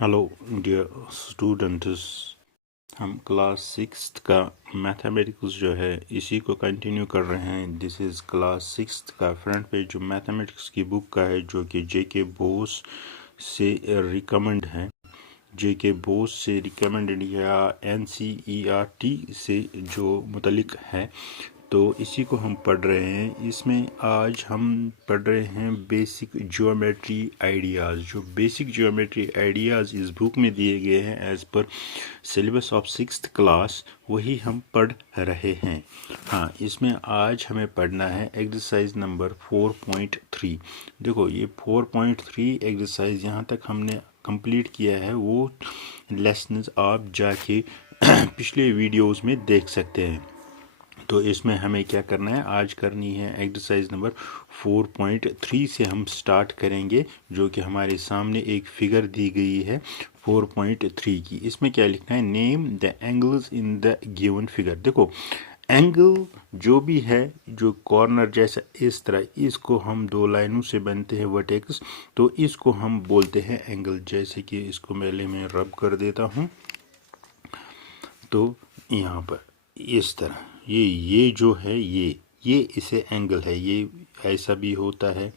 Hello dear students, हम class sixth का mathematics जो है इसी को कंटिन्यू कर रहे हैं। दिस इज़ क्लास सिक्स्थ का फ्रंट पेज जो मैथमेटिक्स की बुक का है, जो कि जेके बोस से रिकमेंड है। जेके बोस से रिकमेंडेड या एनसीईआरटी से जो मुतलिक है, तो इसी को हम पढ़ रहे हैं। इसमें आज हम पढ़ रहे हैं बेसिक ज्योमेट्री आइडियाज़। जो बेसिक ज्योमेट्री आइडियाज़ इस बुक में दिए गए हैं as per syllabus of sixth class, वही हम पढ़ रहे हैं। हाँ, इसमें आज हमें पढ़ना है एक्सरसाइज नंबर 4.3। देखो, ये 4.3 एक्सरसाइज यहाँ तक हमने कंप्लीट किया है। वो लेसन्स आप जाके पिछले वीडियोस में देख सकते हैं। तो इसमें हमें क्या करना है, आज करनी है एक्सरसाइज नंबर 4.3 से हम स्टार्ट करेंगे, जो कि हमारे सामने एक फिगर दी गई है 4.3 की। इसमें क्या लिखना है, name the angles in the given figure. देखो, एंगल जो भी है, जो कॉर्नर जैसा इस तरह, इसको हम दो लाइनों से बनते हैं वर्टेक्स, तो इसको हम बोलते हैं एंगल। जैसे कि इसको पहले मैं रब कर देता हूँ, तो यहाँ पर इस तरह ये जो है, ये इसे एंगल है। ये ऐसा भी होता है,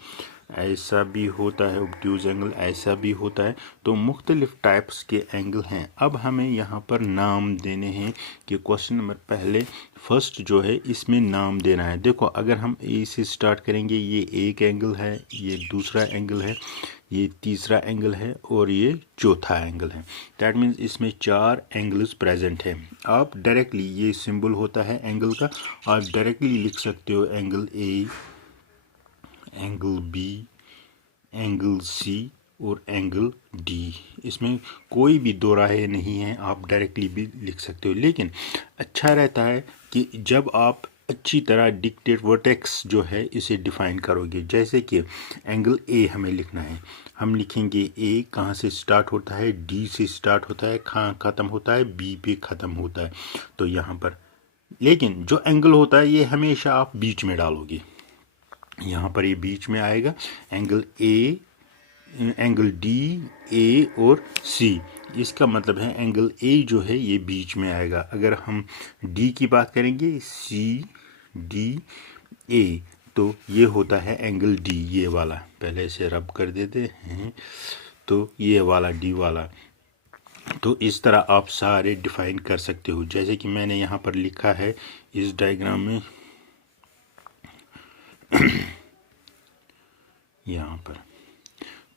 ऐसा भी होता है, ऑब्ट्यूज एंगल ऐसा भी होता है। तो मुख्तलिफ टाइप्स के एंगल हैं। अब हमें यहाँ पर नाम देने हैं कि क्वेश्चन नंबर पहले फर्स्ट जो है इसमें नाम देना है। देखो, अगर हम ए से स्टार्ट करेंगे, ये एक एंगल है, ये दूसरा एंगल है, ये तीसरा एंगल है और ये चौथा एंगल है। दैट मीन्स इसमें 4 एंगल्स प्रेजेंट हैं। आप डायरेक्टली, ये सिंबल होता है एंगल का, आप डायरेक्टली लिख सकते हो angle A, angle B, angle C और एंगल डी। इसमें कोई भी दो राहें नहीं है, आप डायरेक्टली भी लिख सकते हो। लेकिन अच्छा रहता है कि जब आप अच्छी तरह डिक्टेट वर्टेक्स जो है इसे डिफाइन करोगे। जैसे कि एंगल ए हमें लिखना है, हम लिखेंगे ए कहाँ से स्टार्ट होता है, डी से स्टार्ट होता है, कहाँ ख़त्म होता है, बी पे ख़त्म होता है। तो यहाँ पर लेकिन जो एंगल होता है ये हमेशा आप बीच में डालोगे। यहाँ पर ये बीच में आएगा, एंगल ए, एंगल डी, ए और सी। इसका मतलब है एंगल ए जो है ये बीच में आएगा। अगर हम डी की बात करेंगे, सी डी ए, तो ये होता है एंगल डी, ये वाला। पहले इसे रब कर देते हैं, तो ये वाला डी वाला। तो इस तरह आप सारे डिफाइन कर सकते हो। जैसे कि मैंने यहाँ पर लिखा है इस डायग्राम में, यहाँ पर,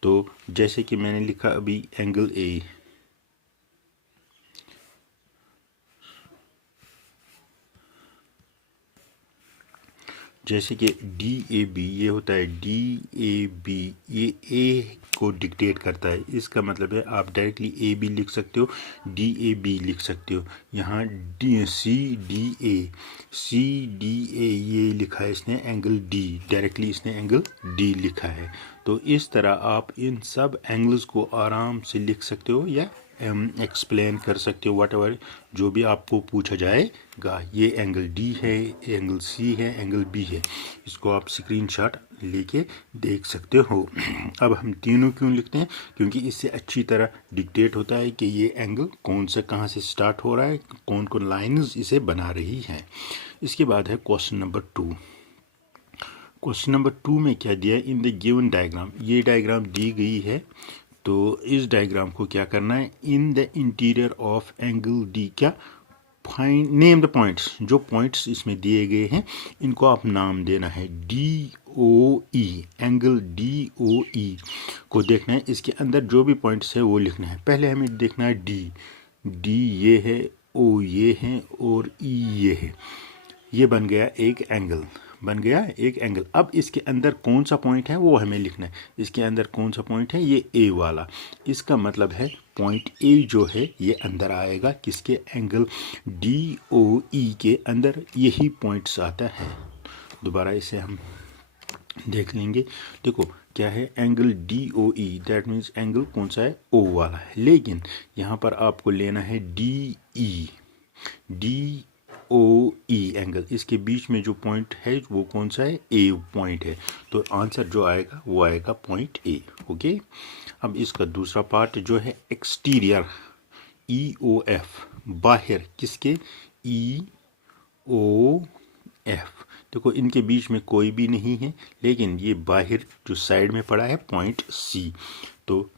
तो जैसे कि मैंने लिखा अभी एंगल ए, जैसे कि डी ए बी, ये होता है डी ए बी, ये ए को डिक्टेट करता है। इसका मतलब है आप डायरेक्टली ए बी लिख सकते हो, डी ए बी लिख सकते हो। यहाँ D C D A, C D A ये लिखा है इसने एंगल डी, डायरेक्टली इसने एंगल डी लिखा है। तो इस तरह आप इन सब एंगल्स को आराम से लिख सकते हो या एक्सप्लेन कर सकते हो, वट एवर जो भी आपको पूछा जाएगा। ये एंगल डी है, एंगल सी है, एंगल बी है। इसको आप स्क्रीनशॉट लेके देख सकते हो। अब हम तीनों क्यों लिखते हैं, क्योंकि इससे अच्छी तरह डिक्टेट होता है कि ये एंगल कौन सा कहाँ से स्टार्ट हो रहा है, कौन कौन लाइन्स इसे बना रही हैं। इसके बाद है क्वेश्चन नंबर 2। क्वेश्चन नंबर 2 में क्या दिया है, इन द गिवन डायग्राम, ये डायग्राम दी गई है। तो इस डायग्राम को क्या करना है, in the interior of angle D, क्या फाइंड नेम द पॉइंट्स। जो पॉइंट्स इसमें दिए गए हैं इनको आप नाम देना है। D O E, angle D O ई को देखना है, इसके अंदर जो भी पॉइंट्स है वो लिखना है। पहले हमें देखना है डी, डी ये है, ओ ये है और ई ये है। ये बन गया एक एंगल, बन गया एक एंगल। अब इसके अंदर कौन सा पॉइंट है वो हमें लिखना है। इसके अंदर कौन सा पॉइंट है, ये ए वाला। इसका मतलब है पॉइंट ए जो है ये अंदर आएगा, किसके, एंगल डी ओ ई के अंदर यही पॉइंट्स आता है। दोबारा इसे हम देख लेंगे। देखो क्या है, angle D O E, that means angle कौन सा है, ओ वाला है। लेकिन यहाँ पर आपको लेना है D E, D O E angle, इसके बीच में जो पॉइंट है वो कौन सा है, ए पॉइंट है। तो आंसर जो आएगा वो आएगा पॉइंट ए। ओके, अब इसका दूसरा पार्ट जो है एक्सटीरियर, ई ओ एफ, बाहर, किसके, ई ओ एफ। देखो इनके बीच में कोई भी नहीं है, लेकिन ये बाहर जो साइड में पड़ा है पॉइंट सी, तो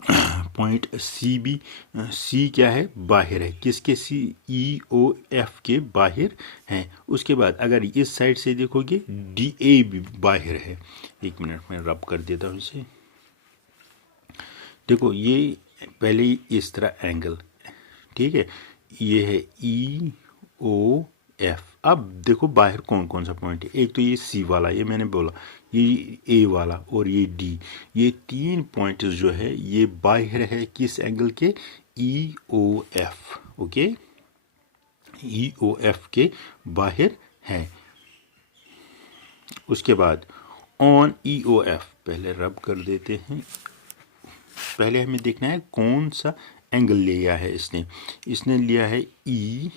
पॉइंट सी भी, सी क्या है, बाहर है, किसके, सी, ई ओ एफ के बाहर है। उसके बाद अगर इस साइड से देखोगे डी ए भी बाहर है। एक मिनट में रब कर देता हूँ इसे। देखो ये पहले इस तरह एंगल, ठीक है, ये है ई ओ एफ। अब देखो बाहर कौन कौन सा पॉइंट है, एक तो ये सी वाला, ये मैंने बोला, ये ए वाला और ये डी, ये तीन पॉइंट्स जो है ये बाहर है किस एंगल के, ई ओ एफ। ओके, ई ओ एफ के बाहर है। उसके बाद ऑन ई ओ एफ, पहले रब कर देते हैं। पहले हमें देखना है कौन सा एंगल लिया है इसने। इसने लिया है ई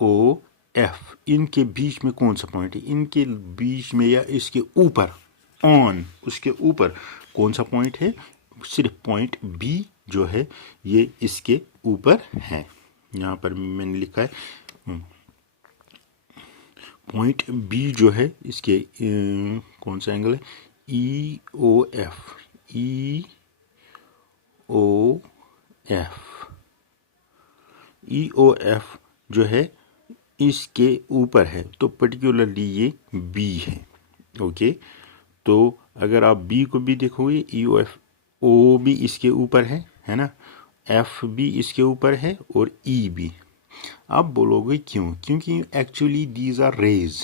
ओ एफ, इनके बीच में कौन सा पॉइंट है, इनके बीच में या इसके ऊपर, ऑन, उसके ऊपर कौन सा पॉइंट है, सिर्फ पॉइंट बी जो है ये इसके ऊपर है। यहाँ पर मैंने लिखा है पॉइंट बी जो है इसके कौन सा एंगल है, ई ओ एफ, ई ओ एफ, ई ओ एफ जो है इसके ऊपर है, तो पर्टिकुलरली ये बी है। ओके, तो अगर आप बी को भी देखोगे, ई ओ एफ, ओ भी इसके ऊपर है ना, एफ भी इसके ऊपर है और ई भी। आप बोलोगे क्यों, क्योंकि actually these are rays,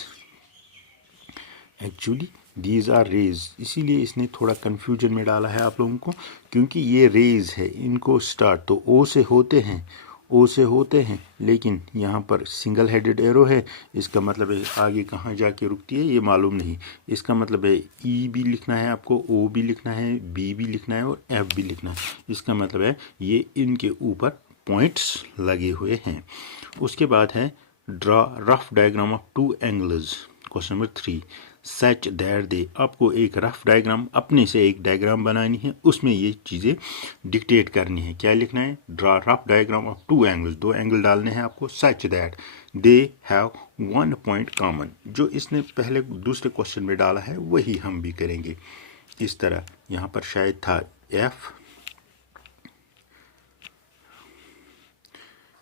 actually these are rays, इसीलिए इसने थोड़ा कन्फ्यूजन में डाला है आप लोगों को, क्योंकि ये रेज है, इनको स्टार्ट तो ओ से होते हैं, ओ से होते हैं, लेकिन यहाँ पर सिंगल हेडेड एरो है, इसका मतलब है आगे कहाँ जाके रुकती है ये मालूम नहीं। इसका मतलब है ई भी लिखना है आपको, ओ भी लिखना है, बी भी लिखना है और एफ भी लिखना है। इसका मतलब है ये इनके ऊपर पॉइंट्स लगे हुए हैं। उसके बाद है draw rough diagram of two angles, question number 3, such that they, आपको एक रफ डायग्राम, अपने से एक डायग्राम बनानी है, उसमें ये चीज़ें डिक्टेट करनी है। क्या लिखना है, draw rough diagram of two angles, दो एंगल डालने हैं आपको, such that they have one point common. जो इसने पहले दूसरे क्वेश्चन में डाला है वही हम भी करेंगे इस तरह। यहाँ पर शायद था एफ,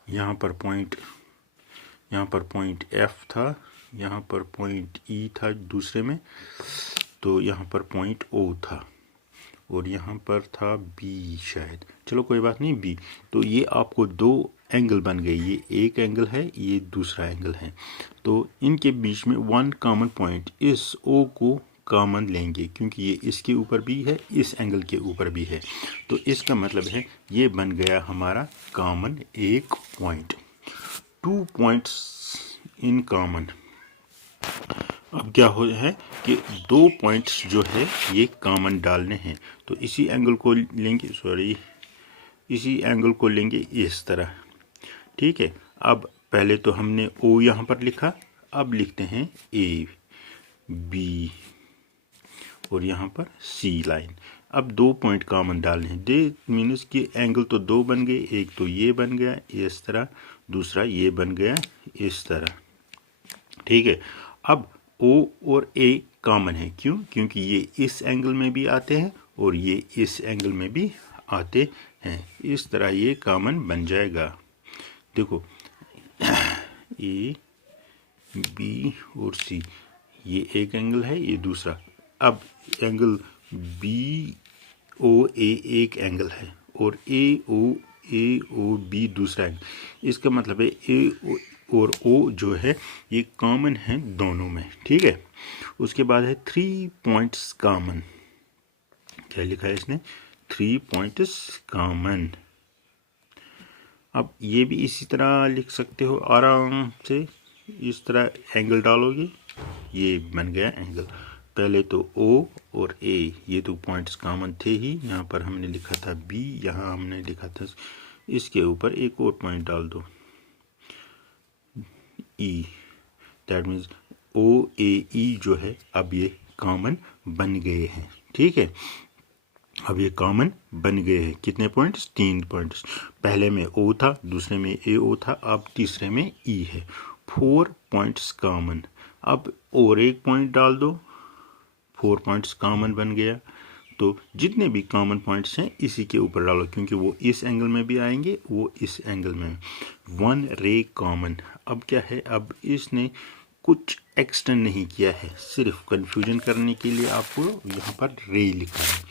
यहाँ पर पॉइंट एफ था, यहाँ पर पॉइंट ई था दूसरे में, तो यहाँ पर पॉइंट ओ था और यहाँ पर था बी शायद, चलो कोई बात नहीं, बी। तो ये आपको दो एंगल बन गए, ये एक एंगल है, ये दूसरा एंगल है, तो इनके बीच में वन कॉमन पॉइंट, इस ओ को कॉमन लेंगे क्योंकि ये इसके ऊपर भी है, इस एंगल के ऊपर भी है, तो इसका मतलब है ये बन गया हमारा कॉमन एक पॉइंट, 2 पॉइंट्स इन कॉमन। अब क्या हो है कि 2 पॉइंट्स जो है ये कॉमन डालने हैं, तो इसी एंगल को लेंगे, इसी एंगल को लेंगे इस तरह, ठीक है। अब पहले तो हमने ओ यहाँ पर लिखा, अब लिखते हैं ए बी और यहाँ पर सी लाइन। अब 2 पॉइंट कॉमन डालने हैं, दे मीन्स कि एंगल तो 2 बन गए, एक तो ये बन गया इस तरह, दूसरा ये बन गया इस तरह, ठीक है। अब ओ और ए कॉमन है, क्यों, क्योंकि ये इस एंगल में भी आते हैं और ये इस एंगल में भी आते हैं, इस तरह ये कॉमन बन जाएगा। देखो ए बी और सी, ये एक एंगल है, ये दूसरा। अब एंगल बी ओ ए एक एंगल है और ए ओ बी दूसरा एंगल, इसका मतलब है ए और ओ जो है ये कॉमन है दोनों में, ठीक है। उसके बाद है 3 पॉइंट्स कॉमन, क्या लिखा है इसने, 3 पॉइंट्स कॉमन। अब ये भी इसी तरह लिख सकते हो आराम से, इस तरह एंगल डालोगे, ये बन गया एंगल। पहले तो ओ और ए, ये तो पॉइंट्स कॉमन थे ही, यहाँ पर हमने लिखा था बी, यहाँ हमने लिखा था, इसके ऊपर एक और पॉइंट डाल दो ई, दैट मीन्स ओ ए ई जो है अब ये कॉमन बन गए हैं, ठीक है। अब ये कॉमन बन गए हैं। कितने पॉइंट्स? 3 पॉइंट्स। पहले में ओ था, दूसरे में ए ओ था, अब तीसरे में ई है। 4 पॉइंट्स कॉमन। अब और एक पॉइंट डाल दो, 4 पॉइंट्स कॉमन बन गया। तो जितने भी कॉमन पॉइंट्स हैं इसी के ऊपर डालो, क्योंकि वो इस एंगल में भी आएंगे, वो इस एंगल में। 1 रे कॉमन। अब क्या है, अब इसने कुछ एक्सटेंड नहीं किया है, सिर्फ कंफ्यूजन करने के लिए आपको यहाँ पर रे लिखा है।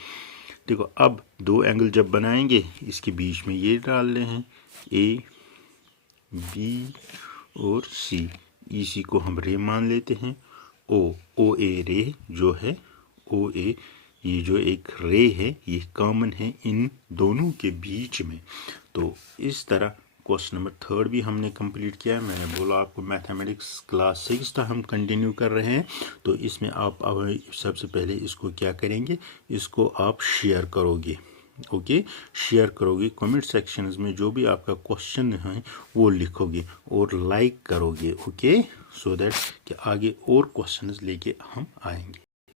देखो अब 2 एंगल जब बनाएंगे, इसके बीच में ये डाल रहे हैं, ए बी और सी। इसी को हम रे मान लेते हैं। ओ ए रे जो है, ओ ए ये जो एक रे है ये कॉमन है इन दोनों के बीच में। तो इस तरह क्वेश्चन नंबर 3 भी हमने कंप्लीट किया है। मैंने बोला आपको मैथमेटिक्स क्लास 6 था, हम कंटिन्यू कर रहे हैं। तो इसमें आप अब सबसे पहले इसको क्या करेंगे, इसको आप शेयर करोगे। ओके, शेयर करोगे, कमेंट सेक्शंस में जो भी आपका क्वेश्चन है वो लिखोगे और लाइक करोगे। ओके, सो दैट कि आगे और क्वेश्चंस लेके हम आएंगे।